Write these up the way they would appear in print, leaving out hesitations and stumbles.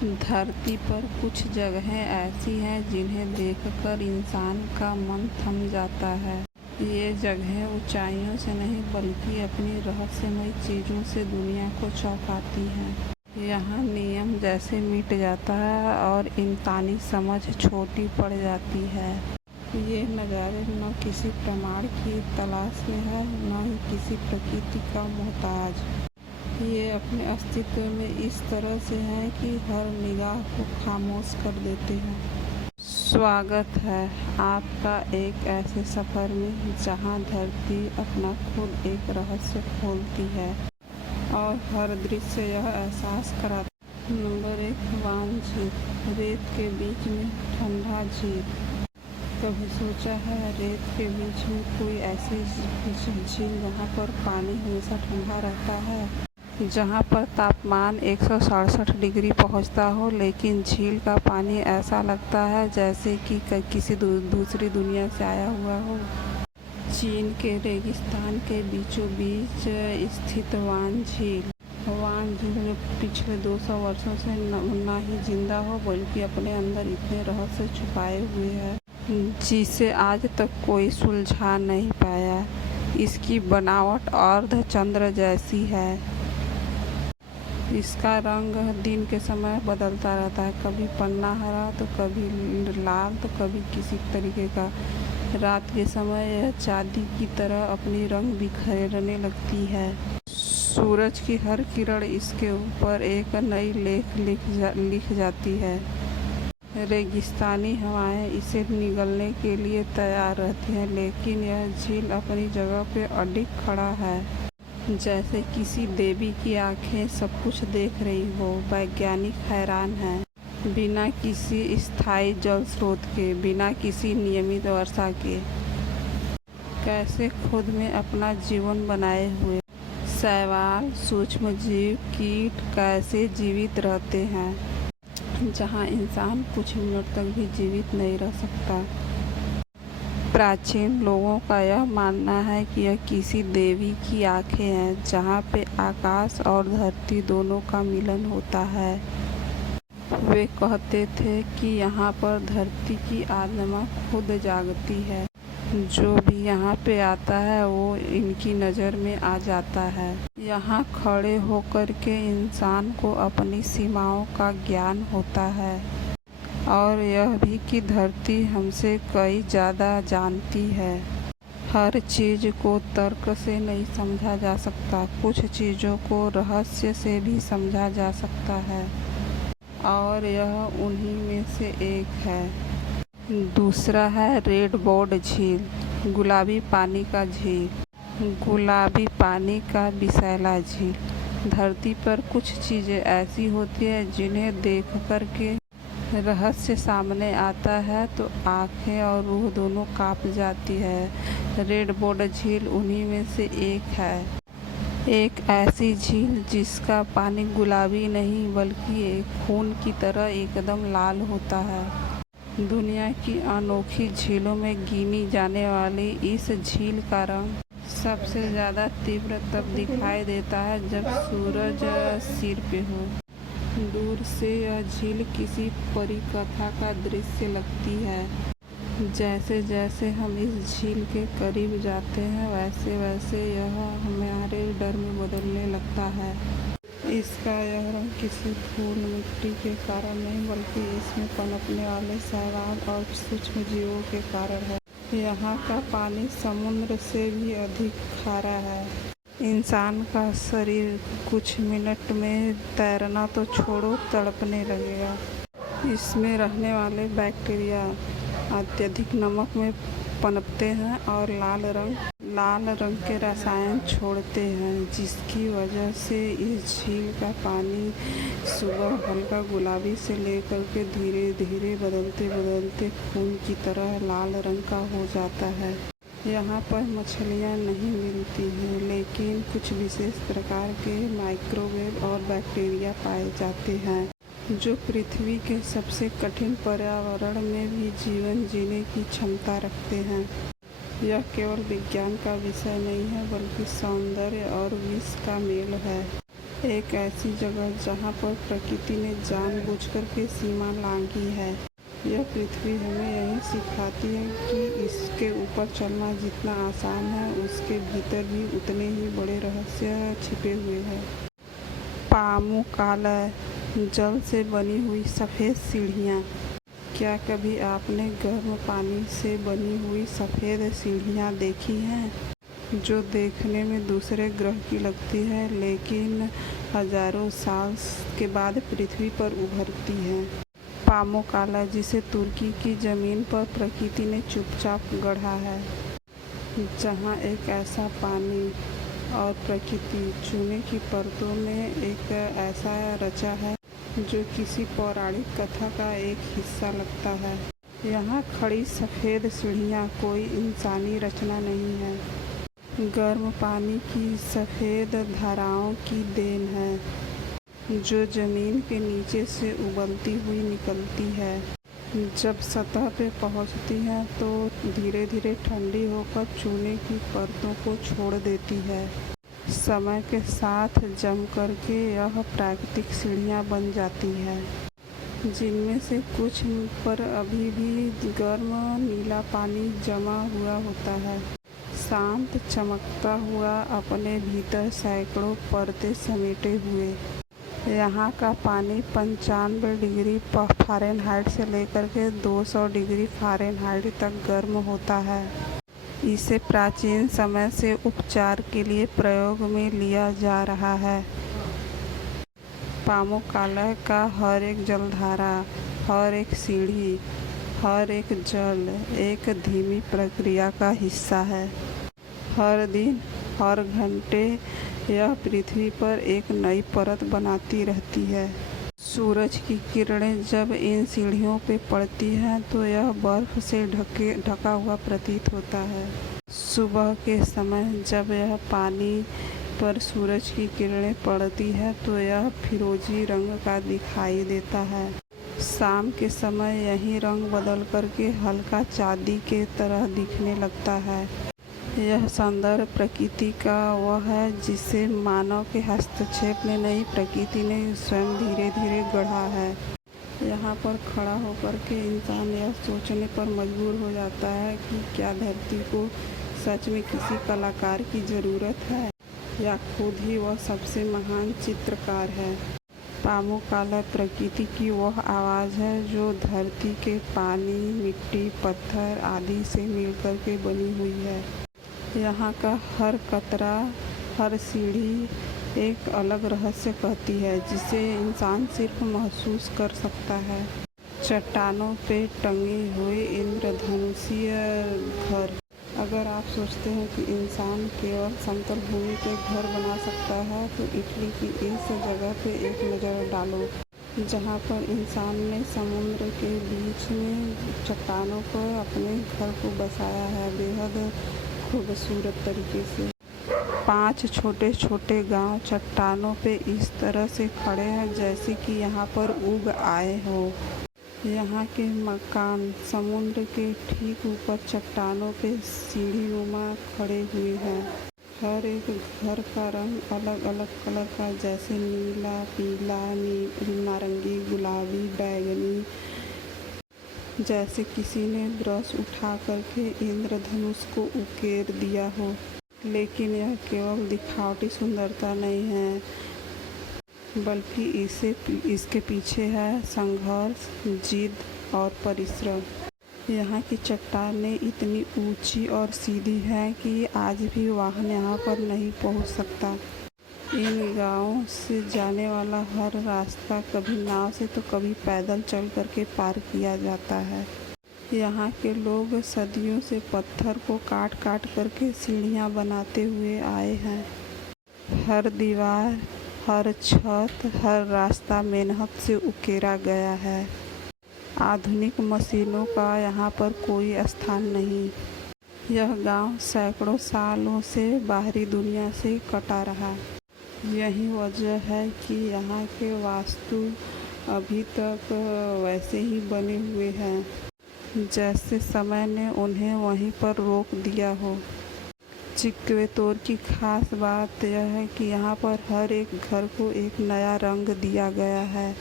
धरती पर कुछ जगहें ऐसी हैं जिन्हें देखकर इंसान का मन थम जाता है। ये जगहें ऊंचाइयों से नहीं बल्कि अपनी रहस्यमयी चीज़ों से दुनिया को चौंकाती हैं। यहाँ नियम जैसे मिट जाता है और इंसानी समझ छोटी पड़ जाती है। ये नज़ारे न किसी प्रमाण की तलाश में है, न ही किसी प्रकृति का मोहताज। ये अपने अस्तित्व में इस तरह से हैं कि हर निगाह को खामोश कर देते हैं। स्वागत है आपका एक ऐसे सफ़र में जहाँ धरती अपना खुद एक रहस्य खोलती है और हर दृश्य यह एहसास कराता है। नंबर 1, वान झील। रेत के बीच में ठंडा झील। कभी सोचा है रेत के बीच में कोई ऐसी झील जहाँ पर पानी हमेशा ठंडा रहता है, जहाँ पर तापमान 167 डिग्री पहुँचता हो, लेकिन झील का पानी ऐसा लगता है जैसे कि किसी दूसरी दुनिया से आया हुआ हो। चीन के रेगिस्तान के बीचों बीच स्थित वान झील। वान झील में पिछले 200 वर्षों से न ही जिंदा हो बल्कि अपने अंदर इतने रहस्य छुपाए हुए हैं जिसे आज तक कोई सुलझा नहीं पाया। इसकी बनावट अर्धचंद्र जैसी है। इसका रंग दिन के समय बदलता रहता है, कभी पन्ना हरा तो कभी लाल तो कभी किसी तरीके का। रात के समय यह चांदी की तरह अपनी रंग बिखेरने लगती है। सूरज की हर किरण इसके ऊपर एक नई लेख लिख जाती है। रेगिस्तानी हवाएं इसे निगलने के लिए तैयार रहती हैं, लेकिन यह झील अपनी जगह पे अडिग खड़ा है, जैसे किसी देवी की आंखें सब कुछ देख रही हो। वैज्ञानिक हैरान हैं। बिना किसी स्थायी जल स्रोत के, बिना किसी नियमित वर्षा के, कैसे खुद में अपना जीवन बनाए हुए शैवाल, सूक्ष्मजीव, कीट कैसे जीवित रहते हैं जहां इंसान कुछ मिनट तक भी जीवित नहीं रह सकता। प्राचीन लोगों का यह मानना है कि यह किसी देवी की आंखें हैं जहाँ पे आकाश और धरती दोनों का मिलन होता है। वे कहते थे कि यहाँ पर धरती की आत्मा खुद जागती है। जो भी यहाँ पे आता है वो इनकी नज़र में आ जाता है। यहाँ खड़े होकर के इंसान को अपनी सीमाओं का ज्ञान होता है और यह भी कि धरती हमसे कई ज़्यादा जानती है। हर चीज़ को तर्क से नहीं समझा जा सकता, कुछ चीज़ों को रहस्य से भी समझा जा सकता है और यह उन्हीं में से एक है। दूसरा है रेड बोर्ड झील, गुलाबी पानी का झील। गुलाबी पानी का विषैला झील। धरती पर कुछ चीज़ें ऐसी होती हैं जिन्हें देख कर के रहस्य सामने आता है तो आँखें और रूह दोनों कांप जाती है। रेड बोर्ड झील उन्हीं में से एक है। एक ऐसी झील जिसका पानी गुलाबी नहीं बल्कि एक खून की तरह एकदम लाल होता है। दुनिया की अनोखी झीलों में गिनी जाने वाली इस झील का रंग सबसे ज़्यादा तीव्र तब दिखाई देता है जब सूरज सिर पे हो। दूर से यह झील किसी परीकथा का दृश्य लगती है। जैसे जैसे हम इस झील के करीब जाते हैं वैसे वैसे यह हमारे डर में बदलने लगता है। इसका यह रंग किसी फूल मिट्टी के कारण नहीं बल्कि इसमें पनपने वाले शैवाल और सूक्ष्म जीवों के कारण है। यहाँ का पानी समुद्र से भी अधिक खारा है। इंसान का शरीर कुछ मिनट में तैरना तो छोड़ो तड़पने लगेगा। इसमें रहने वाले बैक्टीरिया अत्यधिक नमक में पनपते हैं और लाल रंग के रसायन छोड़ते हैं, जिसकी वजह से इस झील का पानी सुबह हल्का गुलाबी से लेकर के धीरे धीरे बदलते बदलते खून की तरह लाल रंग का हो जाता है। यहाँ पर मछलियाँ नहीं मिलती हैं, लेकिन कुछ विशेष प्रकार के माइक्रोवेव और बैक्टीरिया पाए जाते हैं जो पृथ्वी के सबसे कठिन पर्यावरण में भी जीवन जीने की क्षमता रखते हैं। यह केवल विज्ञान का विषय नहीं है बल्कि सौंदर्य और विष का मेल है। एक ऐसी जगह जहाँ पर प्रकृति ने जानबूझकर के सीमा लांघी है। यह पृथ्वी हमें यही सिखाती है कि इसके ऊपर चलना जितना आसान है, उसके भीतर भी उतने ही बड़े रहस्य छिपे हुए हैं। पामुक्कालय, जल से बनी हुई सफ़ेद सीढ़ियाँ। क्या कभी आपने गर्म पानी से बनी हुई सफ़ेद सीढ़ियाँ देखी हैं, जो देखने में दूसरे ग्रह की लगती है, लेकिन हजारों साल के बाद पृथ्वी पर उभरती हैं? पामुक्कालय, जिसे तुर्की की ज़मीन पर प्रकृति ने चुपचाप गढ़ा है, जहाँ एक ऐसा पानी और प्रकृति चूने की परतों में एक ऐसा रचा है जो किसी पौराणिक कथा का एक हिस्सा लगता है। यहाँ खड़ी सफ़ेद सीढ़ियाँ कोई इंसानी रचना नहीं है, गर्म पानी की सफ़ेद धाराओं की देन है, जो ज़मीन के नीचे से उबलती हुई निकलती है। जब सतह पे पहुँचती है तो धीरे धीरे ठंडी होकर चूने की परतों को छोड़ देती है। समय के साथ जम करके यह प्राकृतिक सीढ़ियाँ बन जाती है, जिनमें से कुछ पर अभी भी गर्म नीला पानी जमा हुआ होता है, शांत चमकता हुआ, अपने भीतर सैकड़ों परतें समेटे हुए। यहाँ का पानी 95 डिग्री फ़ारेनहाइट से लेकर के 200 डिग्री फ़ारेनहाइट तक गर्म होता है। इसे प्राचीन समय से उपचार के लिए प्रयोग में लिया जा रहा है। पामुक्कालय का हर एक जलधारा, हर एक सीढ़ी, हर एक जल एक धीमी प्रक्रिया का हिस्सा है। हर दिन, हर घंटे यह पृथ्वी पर एक नई परत बनाती रहती है। सूरज की किरणें जब इन सीढ़ियों पे पड़ती हैं तो यह बर्फ से ढका हुआ प्रतीत होता है। सुबह के समय जब यह पानी पर सूरज की किरणें पड़ती है तो यह फिरोजी रंग का दिखाई देता है। शाम के समय यही रंग बदल करके हल्का चांदी के तरह दिखने लगता है। यह सौंदर्य प्रकृति का वह है जिसे मानव के हस्तक्षेप ने नहीं, प्रकृति ने स्वयं धीरे धीरे गढ़ा है। यहाँ पर खड़ा होकर के इंसान यह सोचने पर मजबूर हो जाता है कि क्या धरती को सच में किसी कलाकार की ज़रूरत है, या खुद ही वह सबसे महान चित्रकार है। पामुक्कालय प्रकृति की वह आवाज़ है जो धरती के पानी, मिट्टी, पत्थर आदि से मिलकर के बनी हुई है। यहाँ का हर कतरा, हर सीढ़ी एक अलग रहस्य कहती है, जिसे इंसान सिर्फ महसूस कर सकता है। चट्टानों पे टंगे हुए इंद्रधनुषीय घर। अगर आप सोचते हैं कि इंसान केवल समतल भूमि पे घर बना सकता है, तो इटली की इस जगह पे एक नज़र डालो, जहाँ पर इंसान ने समुद्र के बीच में चट्टानों पर अपने घर को बसाया है, बेहद खूबसूरत तरीके से। 5 छोटे छोटे गांव चट्टानों पे इस तरह से खड़े हैं जैसे कि यहाँ पर उग आए हो। यहाँ के मकान समुद्र के ठीक ऊपर चट्टानों पे सीढ़ीनुमा खड़े हुए हैं। हर एक घर का रंग अलग अलग कलर का, जैसे नीला, पीला, नारंगी, गुलाबी, बैंगनी, जैसे किसी ने ब्रश उठा करके इंद्रधनुष को उकेर दिया हो। लेकिन यह केवल दिखावटी सुंदरता नहीं है, बल्कि इसके पीछे है संघर्ष, जिद और परिश्रम। यहाँ की चट्टानें इतनी ऊंची और सीधी हैं कि आज भी वाहन यहाँ पर नहीं पहुँच सकता। इन गांवों से जाने वाला हर रास्ता कभी नाव से तो कभी पैदल चल करके पार किया जाता है। यहाँ के लोग सदियों से पत्थर को काट काट करके सीढ़ियाँ बनाते हुए आए हैं। हर दीवार, हर छत, हर रास्ता मेहनत से उकेरा गया है। आधुनिक मशीनों का यहाँ पर कोई स्थान नहीं। यह गांव सैकड़ों सालों से बाहरी दुनिया से कटा रहा। यही वजह है कि यहाँ के वास्तु अभी तक वैसे ही बने हुए हैं जैसे समय ने उन्हें वहीं पर रोक दिया हो। चिक्वेतोर की खास बात यह है कि यहाँ पर हर एक घर को एक नया रंग दिया गया है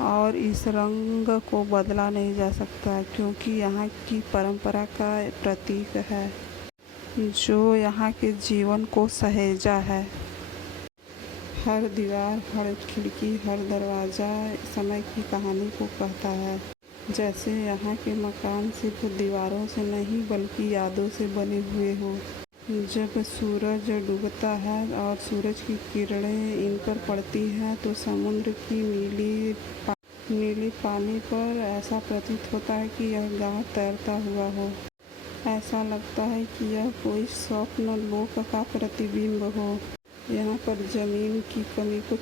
और इस रंग को बदला नहीं जा सकता, क्योंकि यहाँ की परंपरा का प्रतीक है जो यहाँ के जीवन को सहेजा है। हर दीवार, हर खिड़की, हर दरवाज़ा समय की कहानी को कहता है। जैसे यहाँ के मकान सिर्फ दीवारों से नहीं बल्कि यादों से बने हुए हो। जब सूरज डूबता है और सूरज की किरणें इन पर पड़ती हैं तो समुद्र की नीली पानी पर ऐसा प्रतीत होता है कि यह गाँव तैरता हुआ हो। ऐसा लगता है कि यह कोई स्वप्न लोक का प्रतिबिंब हो। यहाँ पर जमीन की कमी को